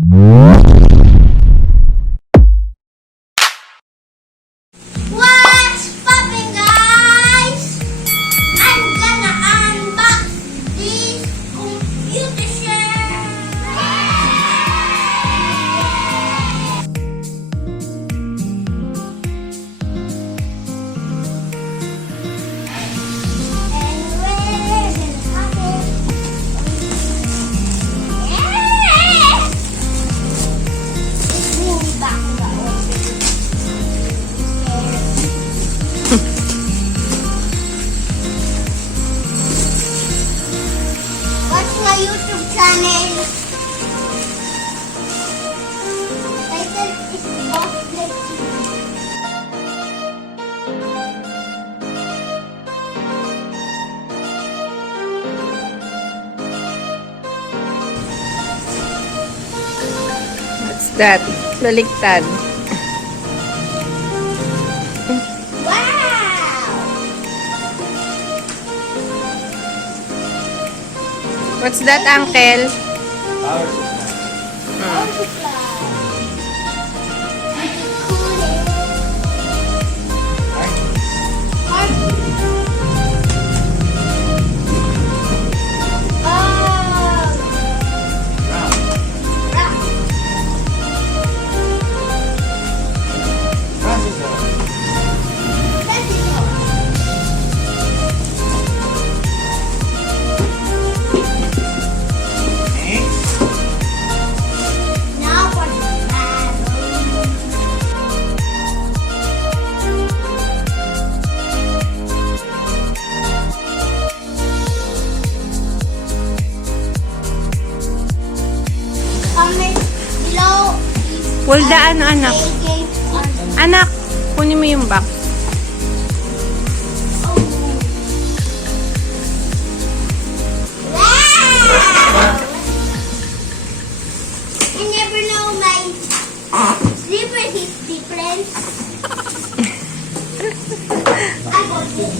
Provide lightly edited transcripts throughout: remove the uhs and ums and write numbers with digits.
What's poppin', guys? I'm gonna unbox this computer share. And we're gonna happen. Yeah! It's really back in the old. What's my YouTube channel? Title is Boss Play TV. What's that? Baliktad. Wow! What's that, Uncle? Power supply. Cool. Heart. Oh. Rock. That's it all. Now for the battle. Comment below if Hulda, ano, anak? taking on Anak, kunin mo yung box. Wow! I never know my zipper is different. I got this.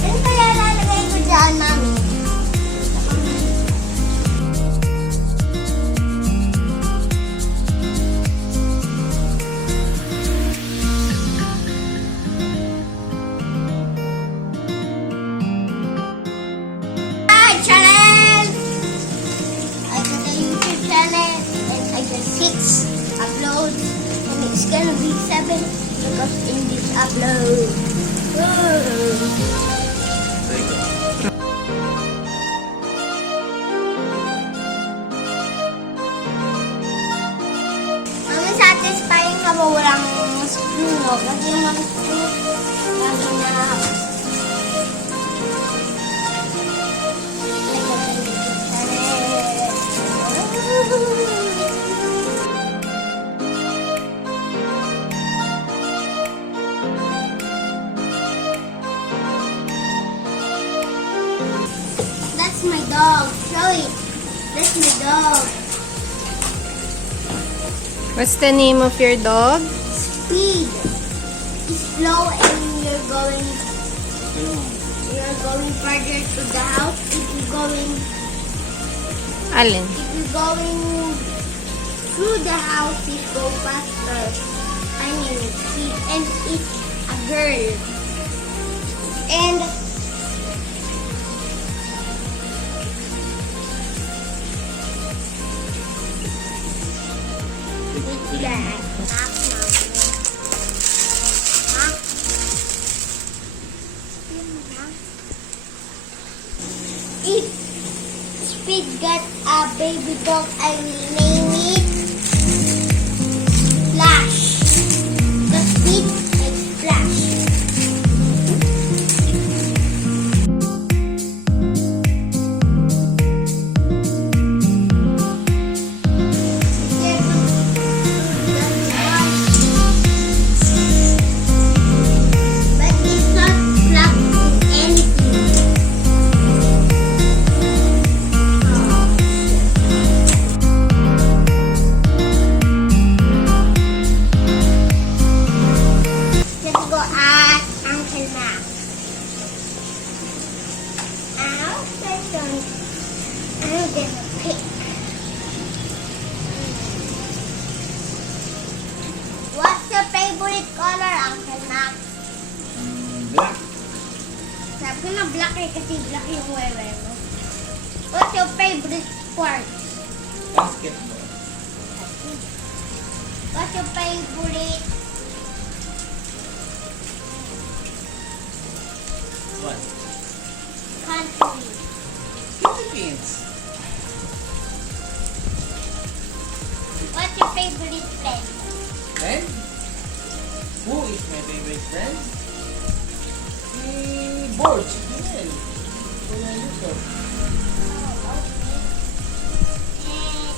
Ano kaya lalagay ko dyan, mami? Hi, channel! I got a YouTube channel and I got 6 uploads and it's gonna be 7 because in this upload. Whoa. Ang satisfying ka mo walang screw, no? Kasi yung mga screw, lagi na That's my dog. Show it. That's my dog. What's the name of your dog? Speed. It's slow and you're going further to the house. If you're Alin? going through the house, it go faster. I mean, and it's a girl. And yeah. If Speed got a baby dog, I will name it Flash. The Speed is Flash. gonna pick? What's your favorite color, Uncle Mac? Black. Sabi na black eh, kasi black yung wewe mo. What's your favorite sport? Basketball. What's your favorite What? country? Philippines. What's your favorite friend? Friend? Who is my favorite friend? Si Borg, si Junel. Kuya Yusuf. Oh, okay. And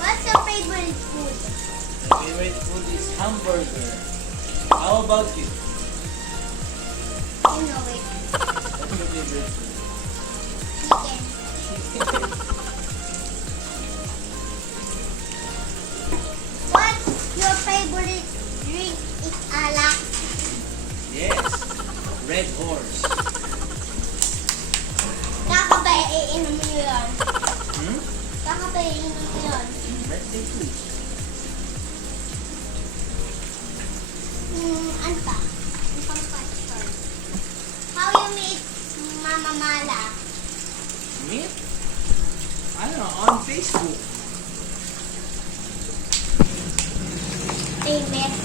what's your favorite food? My favorite food is hamburger. How about you? You know it. What's your favorite food? Chicken. What's your favorite drink? Is alak. Yes. Red Horse. Kakaba iinom mo yun. Hmm? Kakaba iinom mo yun. Birthday food. Ano pa? Ang pang-question. How you meet Mama Mala? Meet? I don't know, on Facebook. Favorite.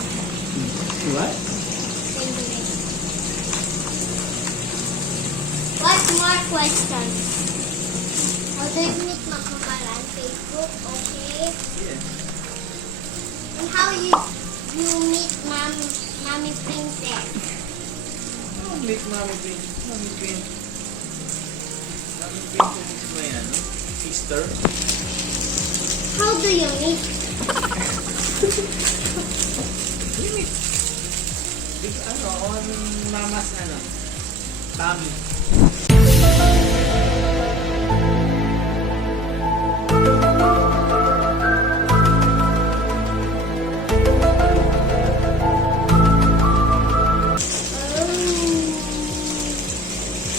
What? Favorite. What more questions? How do you meet Mama Mala on Facebook? Okay. Yes. And how you meet Mommy Princess? Oh, meet Mami Pin. Mami Pin. Mami Pin is my sister. How do you meet? We meet. Big, on mama's tummy.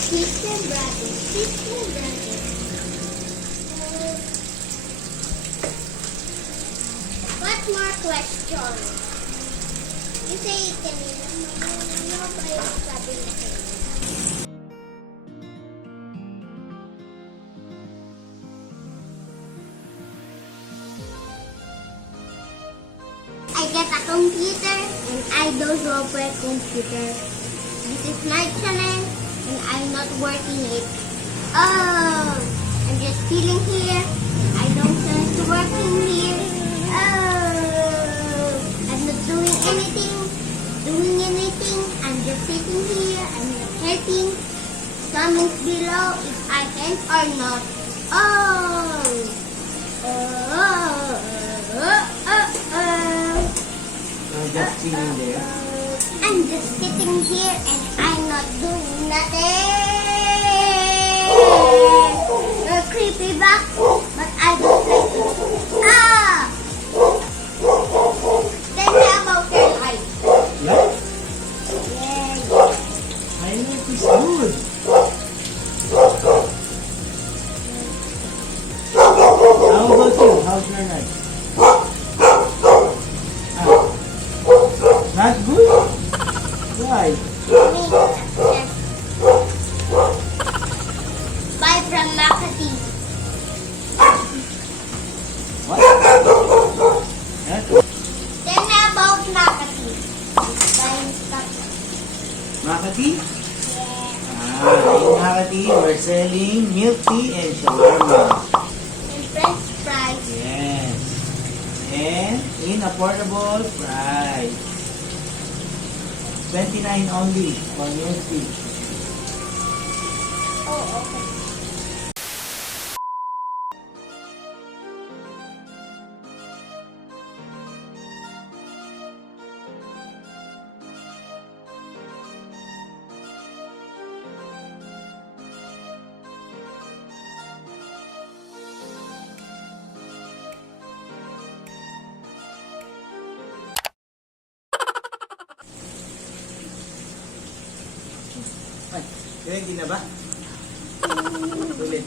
Sister brother. Sister brother. What more questions? You say it can be no by sabi na kayo. I get a computer and I don't operate computer. This is my channel and I'm not working it. Oh, I'm just chilling here. I don't want to working here. Oh, I'm not doing anything. I'm just sitting here. I'm not helping. Comment below if I can or not. Oh. I'm just chilling there. I'm just sitting here and I'm not doing nothing. Creepy back, but I don't like it. Ah! Tell me about your life. Life? Yeah. My life is good. How about you? How's your life? Not good? Why? Yes. Bye from Makati. What? Huh? Tell me about Makati. Bye, stop. Makati? Yeah. In Makati, we're selling milk tea and shawarma. And French fries. Yes. And in affordable price. 29 only for milk tea. Oh, okay. Ay, ready na ba? Ulit.